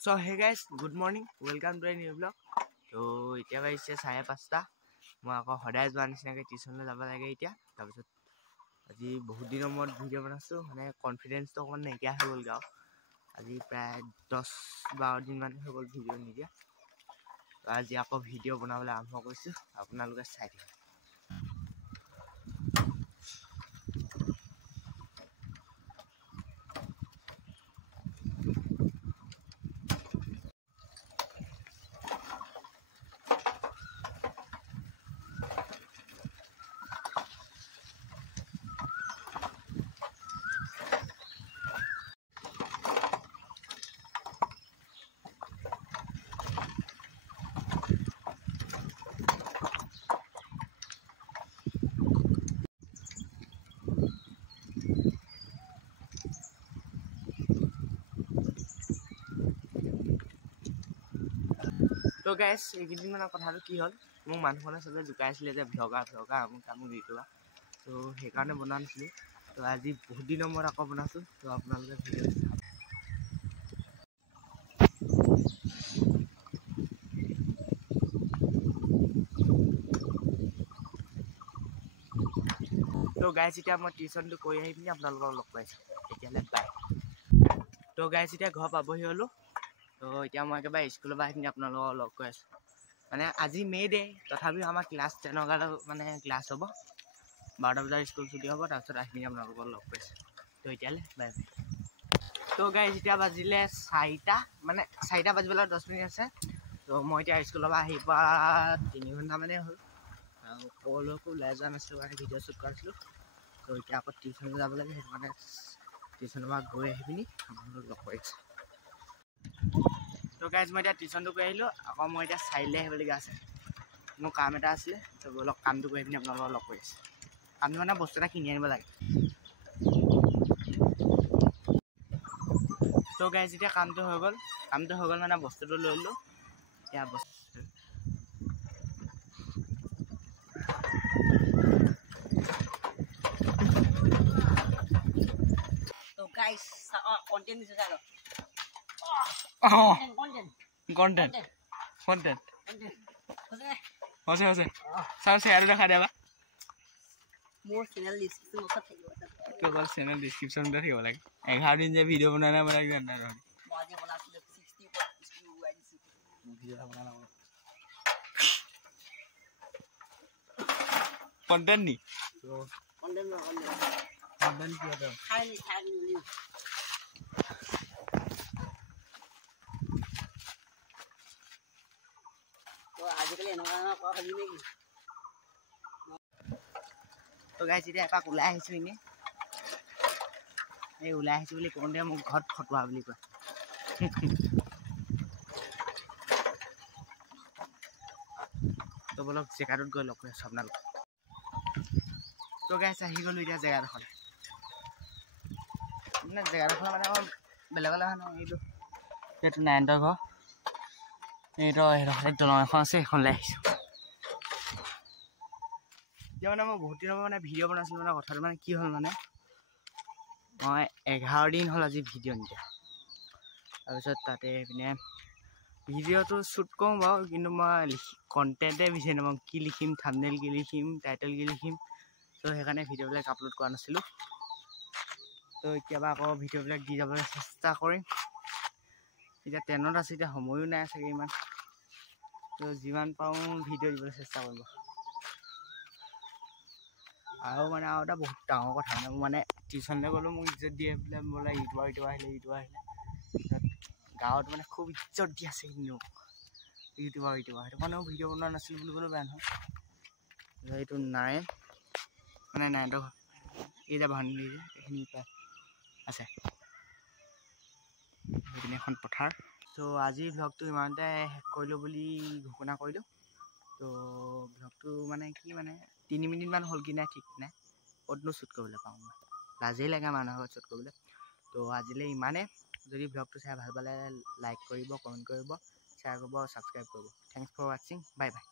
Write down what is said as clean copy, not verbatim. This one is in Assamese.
So hey guys, good morning. Welcome to a new vlog. So এতিয়া হৈছে 5:30 মই আকৌ সদায় যোৱা নিচিনাকৈ টিউচনলৈ যাব লাগে এতিয়া তাৰপিছত আজি বহুত দিনৰ মূৰত ভিডিঅ' বনাইছোঁ মানে কনফিডেন্সটো অকণমান নাইকিয়া হৈ গ'ল গাঁও আজি প্ৰায় 10-12 দিনমান হৈ গ'ল ভিডিঅ' নিদিয়া আজি আকৌ ভিডিঅ' বনাবলৈ আৰম্ভ কৰিছোঁ আপোনালোকে চাই থাকক তো গাইজ এইকেইদিনমানৰ কথাটো কি হ'ল মোক মানুহখনে চবে জোকাইছিলে যে ভ্লগাৰ আমুক তামুক ইউটিউবাৰ তো সেইকাৰণে বনোৱা নাছিলোঁ তো আজি বহুত দিনৰ মূৰত আকৌ বনাইছোঁ তো আপোনালোকে ভিডিঅ'টো চাওক তো গাইজ এতিয়া মই টিউচনটো কৰি আহি পিনি আপোনালোকক লগ পাইছোঁ তেতিয়াহ'লে বাই তো গাইজ এতিয়া ঘৰ পাবহি হ'লোঁ তো এতিয়া মই একেবাৰে স্কুলৰ পৰা আহি পিনি আপোনালোকক লগ কৰি আছোঁ মানে আজি মে' ডে তথাপিও আমাৰ ক্লাছ 10 মানে ক্লাছ হ'ব 12 বজাৰ স্কুল ছুটি হ'ব তাৰপিছত আহি পিনি আপোনালোকক লগ পাইছোঁ তো এতিয়ালৈ বাই বাই তো গাইজ এতিয়া বাজিলে 4টা মানে 4টা বাজিবলৈ 10 মিনিট আছে তো মই এতিয়া স্কুলৰ পৰা আহি পোৱা 3 ঘণ্টামানেই হ'ল আৰু ক'লৈকো ওলাই যোৱা নাছিলোঁ কাৰণে ভিডিঅ' শ্বুট কৰিছিলোঁ তো এতিয়া আকৌ টিউচনলৈ যাব লাগে সেইটো কাৰণে টিউচনৰ পৰা গৈ আহি পিনি আপোনালোকক লগ কৰিছোঁ তো গাইজ মই এতিয়া টিউচনটো কৰি আহিলোঁ আকৌ মই এতিয়া চাৰিআলিলৈ আহিবলগীয়া আছে মোৰ কাম এটা আছিলে তো অলপ কামটো কৰি পিনি আপোনালোকক লগ কৰি আছোঁ কামটো মানে বস্তু এটা কিনি আনিব লাগে তো গাইজ এতিয়া কামটো হৈ গ'ল মানে বস্তুটো লৈ ল'লোঁ এতিয়া বস্তু So guys, content is there. content হৈছে চাওঁ শ্বেয়াৰ দেখা দেবা More channel description also থাকিব তো বল চেনেল ডেসক্ৰিপচনতে থাকিব লাগে 11 দিন যে ভিডিঅ' বনাই না মানে জানা নহয় মই আজি বনাইছিলো 60 পৰ UIDC ভিডিঅ' বনালা কন্টেন্ট নি content কি আছে খাই নি তো আজিকালি এনেকুৱা কৰা হলি নেকি তো গাইজ এতিয়া এপাক ওলাই আহিছোঁ এনেই এই ওলাই আহিছোঁ বুলি কওঁতে মোক ঘৰত ফটোৱা বুলি কয় তো বলক জেগাটোত গৈ লগ কৰি আছোঁ আপোনালোক তো গাইজ আহি গ'লোঁ এতিয়া জেগাডোখৰ মানে জেগাডোখৰ মানে মই বেলেগলৈ অহা নাই এইটো এইটো নাৰায়ণতৰ ঘৰ এইটো সেইডোখৰ দলং এখন আছে সেইখনলৈ আহিছোঁ এতিয়া মানে মই বহুত দিনৰ পৰা মানে ভিডিঅ' বনাইছিলোঁ মানে কথাটো মানে কি হ'ল মানে মই 11 দিন হ'ল আজি ভিডিঅ' নিদিয়া তাৰপিছত তাতে পিনে ভিডিঅ'টো শ্বুট কৰোঁ বাৰু কিন্তু মই কণ্টেণ্টে বিচাৰি নাপাওঁ কি লিখিম থাম্বনেইল কি লিখিম টাইটেল কি লিখিম তো সেইকাৰণে ভিডিঅ'বিলাক আপলোড কৰা নাছিলোঁ তো এতিয়াবা আকৌ ভিডিঅ'বিলাক দি যাবলৈ চেষ্টা কৰিম এতিয়া 10ত আছে এতিয়া সময়ো নাই চাগে ইমান তো যিমান পাৰোঁ ভিডিঅ' দিবলৈ চেষ্টা কৰিব আৰু মানে আৰু এটা বহুত ডাঙৰ কথা মানে মই মানে টিউচনলৈ গ'লোঁ মোক ইজ্জত দিয়ে বোলে বোলে ইউটিউবাৰ আহিলে গাঁৱত মানে খুব ইজ্জত দি আছে কিন্তু ইউটিউবাৰ সেইটো কাৰণেও ভিডিঅ' বনোৱা নাছিলোঁ বুলি ক'লেও বেয়া নহয় এইটো নাৰায়ণ মানে নাৰায়ণৰ এই যে ভানুলি যে এইখিনি আছে সেইপিনে এখন পথাৰ তো আজিৰ ভ্লগটো ইমানতে শেষ কৰিলোঁ বুলি ঘোষণা কৰিলোঁ তো ভ্লগটো মানে কি মানে 3 মিনিটমান হ'ল কি নাই ঠিক নাই ক'তনো শ্বুট কৰিবলৈ পাওঁ মই লাজেই লাগে মানুহৰ ঘৰত শ্বুট কৰিবলৈ তো আজিলৈ ইমানেই যদি ভ্লগটো চাই ভাল পালে লাইক কৰিব কমেণ্ট কৰিব শ্বেয়াৰ কৰিব আৰু ছাবস্ক্ৰাইব কৰিব থেংকছ ফৰ ৱাচিং বাই বাই